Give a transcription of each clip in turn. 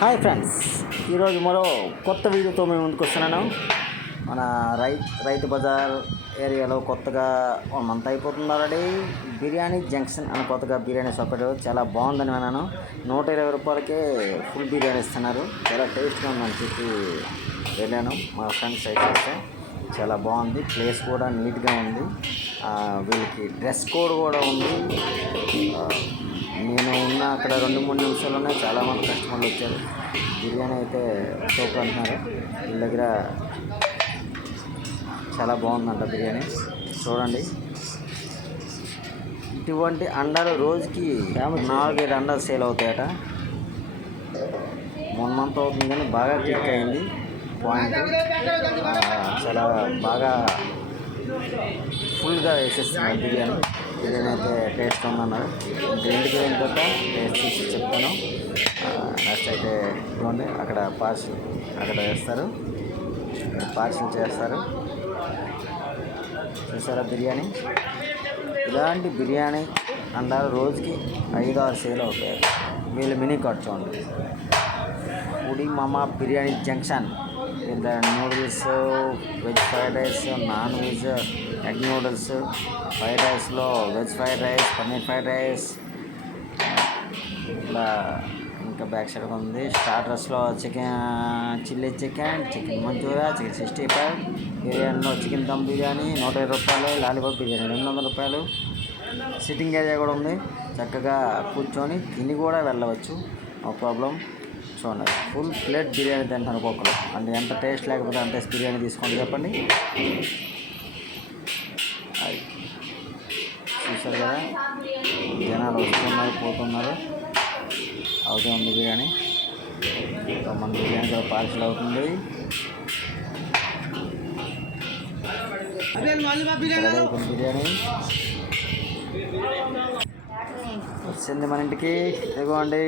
Hi friends, ఈరోజు మరో కొత్త వీడియోతో మేము ముందుకు వస్తున్నాను. మన రైతు బజార్ ఏరియాలో కొత్తగా మంత్ అయిపోతుంది ఆల్రెడీ. బిర్యానీ జంక్షన్ అని కొత్తగా బిర్యానీ షాప్ చాలా బాగుందని విన్నాను. 120 రూపాయలకే ఫుల్ బిర్యానీ ఇస్తున్నారు. చాలా టేస్ట్గా ఉందని చెప్పి వెళ్ళాను. మా ఫ్రెండ్స్ అయితే చాలా బాగుంది. ప్లేస్ కూడా నీట్గా ఉంది. వీళ్ళకి డ్రెస్ కోడ్ కూడా ఉంది. నేను ఉన్న అక్కడ 2-3 నిమిషాల్లోనే చాలామంది కస్టమర్లు వచ్చారు. బిర్యానీ అయితే సూపర్ అంటున్నారు. వీళ్ళ దగ్గర చాలా బాగుందంట బిర్యానీ. చూడండి, ఇటువంటి అండాలు రోజుకి 4-5 అండాలు సేల్ అవుతాయట. 1 మంత్ అవుతుంది కానీ బాగా క్లిక్ అయింది పాయింట్. చాలా బాగా ఫుల్గా వేసేస్తున్నారు బిర్యానీ. బిర్యానీ అయితే టేస్ట్ ఉందన్నారు. ఇంటికి వెళ్ళిన తర్వాత టేస్ట్ చూసి చెప్తాను. నెక్స్ట్ అయితే ఇవ్వండి, అక్కడ పార్సిల్ అక్కడ వేస్తారు, పార్సిల్ చేస్తారు. చూసారా బిర్యానీ? ఇలాంటి బిర్యానీ అండాలు రోజుకి 5-6 సేల్ అవుతాయి. వీళ్ళు మినీ కార్ట్ చూడండి. Foodie Mama biryani junction with noodles, veg fried rice, non veg egg noodles, fried రైస్లో veg fried rice, paneer fried rice, ఇలా ఇంకా బ్యాక్ సైడ్ ఉంది. స్టార్టర్స్లో chilli chicken, chicken manchuria, chicken 65, బిర్యానీలో చికెన్ దమ్ బిర్యానీ 120 రూపాయలు, లాలీపాప్ బిర్యానీ 200 రూపాయలు. సిట్టింగ్ ఏరియా కూడా ఉంది. చక్కగా కూర్చొని తిని కూడా వెళ్ళవచ్చు, నో ప్రాబ్లం. చూడండి, ఫుల్ ప్లేట్ బిర్యానీ తింటాను ఒక్కొక్కరు. అంటే ఎంత టేస్ట్ లేకపోతే అంత బిర్యానీ తీసుకోండి చెప్పండి. అది చూసారు కదా, జనాలు వస్తున్నారు పోతున్నారు. అవుతూ ఉంది బిర్యానీ. మన బిర్యానీ కూడా పార్సల్ అవుతుంది. బిర్యానీ వచ్చింది మన ఇంటికి. ఇదిగోండి,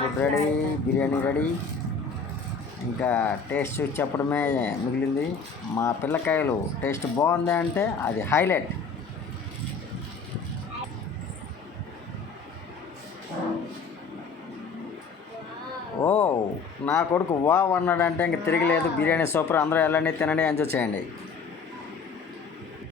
ఫుడ్ రెడీ, బిర్యానీ రెడీ. ఇంకా టేస్ట్ చూసి చెప్పడమే మిగిలింది. మా పిల్లకాయలు టేస్ట్ బాగుంది అంటే అది హైలైట్. ఓ, నా కొడుకు వావ్ అన్నాడంటే ఇంక తిరగలేదు. బిర్యానీ సూపర్. అందరూ వెళ్ళండి, తినండి, ఎంజాయ్ చేయండి.